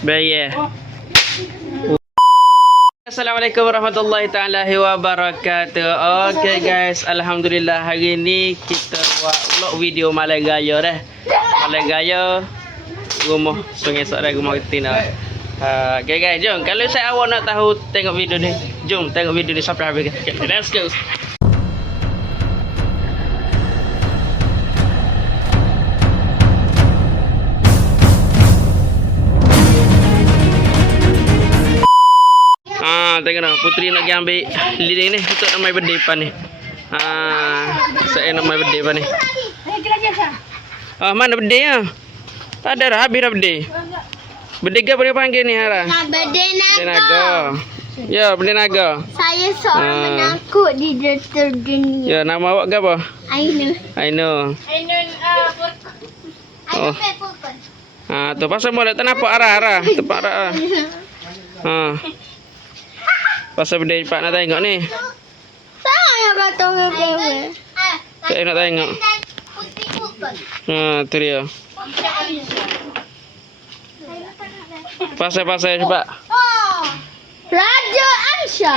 Baik. Assalamualaikum warahmatullahi taala wabarakatuh. Okey guys, alhamdulillah hari ni kita buat vlog video Malai Gaya dah. Malai Gaya rumah Sungai Sok rumah Tina. Okey guys, jom. Kalau saya awak nak tahu tengok video ni, jom tengok video ni sampai habis. Okay, let's go. Tengok dah, Putri nak pergi ambil lilin ni untuk nak main birthday pan ni. Saya nak main birthday pan ni. Mana birthday ah? Tak ada dah, habis dah birthday. Birthday ke boleh panggil ni Hara? Birthday naga. Ya, birthday naga. Saya seorang menakut di doktor dunia. Ya, nama awak ke apa? Ainul. Ainul. Ainul Purple. Tu pasal boleh tak nampak arah. Tempat arah. Pasal benda cepat nak tengok ni. Saya kata orang. Saya nak tengok. Tu dia. Pasal cepat. Raja Amsha.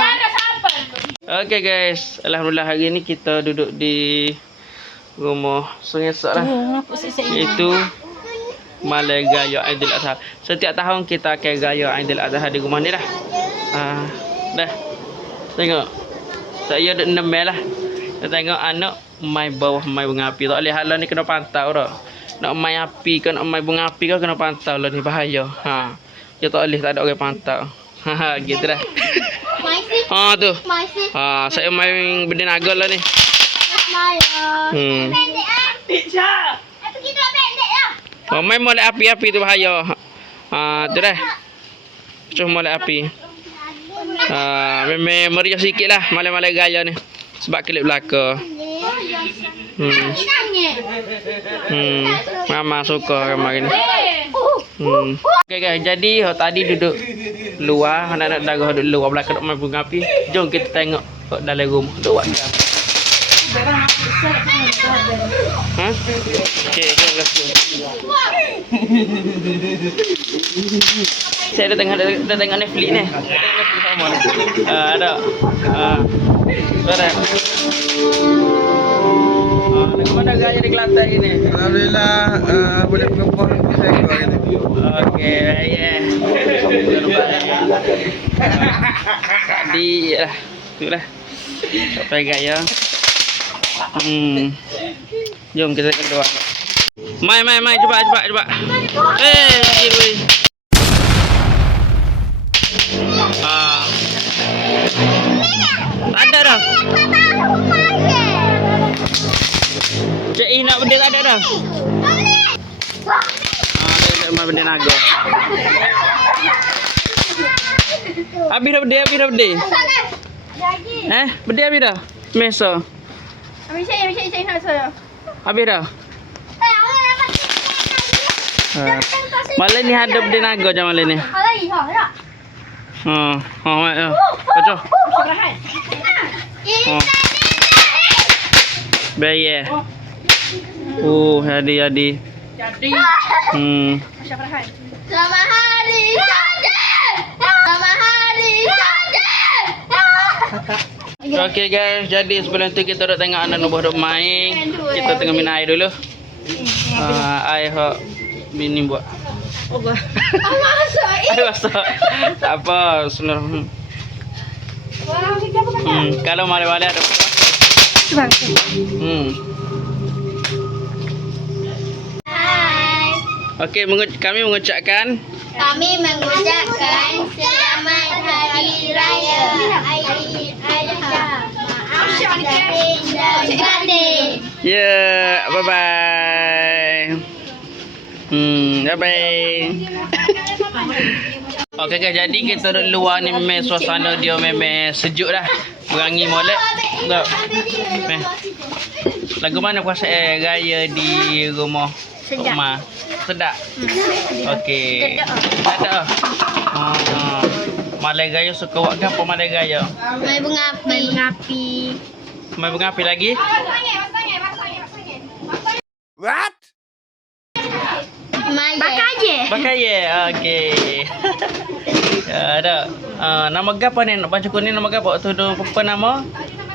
Okey guys, alhamdulillah hari ni kita duduk di rumah Sungai Sok lah. Itu Malai Gaya Aidil Adha. Setiap tahun kita akan gaya Aidil Adha di rumah ni lah. Dah. Tengok. Saya ada 6 lah. Kita tengok anak main bawah main bunga api. Tak boleh halau ni kena pantau dah. Nak main api ke nak main bunga api ke kena pantau lah ni bahaya. Dia tak boleh tak ada orang pantau. Gitu dah. Tu. Saya main benda naga lah ni. Main molek api-api tu bahaya. Tu dah. Cuma molek api. Memang meriah sikit lah Malai Gaya ni. Sebab klip belaka. Mama suka gambar ni. Okay guys, jadi tadi duduk luar, anak-anak darah duduk luar belakang main bunga api. Jom kita tengok dalam rumah. Luar dia. Okay, jom let's go. Saya dah tengok Netflix ni. Ada. Ada. Lagu mana gaya di Kelantan ni? Alhamdulillah boleh mengumpul saya keluar gitu. Okey, ya. Tadi itulah. Sampai gaya. Jom kita keluar. Mai cepat. Kiri. Ada dah. Cik nak benda tak ada dah. Ada main benda naga. Habis dah benda. Benda habis dah. Meso. Habis saya. Habis dah. Malam ni ada benda naga je malam ni. Baca. Baik. Jadi. Selamat hari saja. Okey guys, jadi sebelum tu kita duk tengok anak nubuh duk main. Kita tengah minum air dulu. Air hok bini buat. Masak. Tak apa, senar. Kalau malai-malai ada. Okey, kami mengucapkan selamat hari raya Aidiladha. Maaf batin dan batin. Ya, bye-bye. Bye-bye. Okey guys, jadi kita duduk luar ni memang suasana dia memang sejuk dah. Berangi molek. Tengok. Lagu mana puasa raya di rumah Oma? Sedap. Okey. Sedap. Malai Gaya suka buat apa Malai Gaya? Main bunga api. Main bunga api lagi? What? Main Bakal je. Pakai ye. Okey. Ada. Nama gapo ni? Nak baca ni nama gapo? Tu apa nama?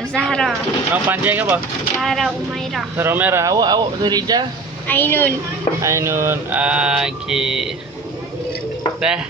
Zahra. Nama panjang apa? Zahra Umairah. Sarung merah. Awak tu Rija? Ainun. Ainun. Okey. Dah.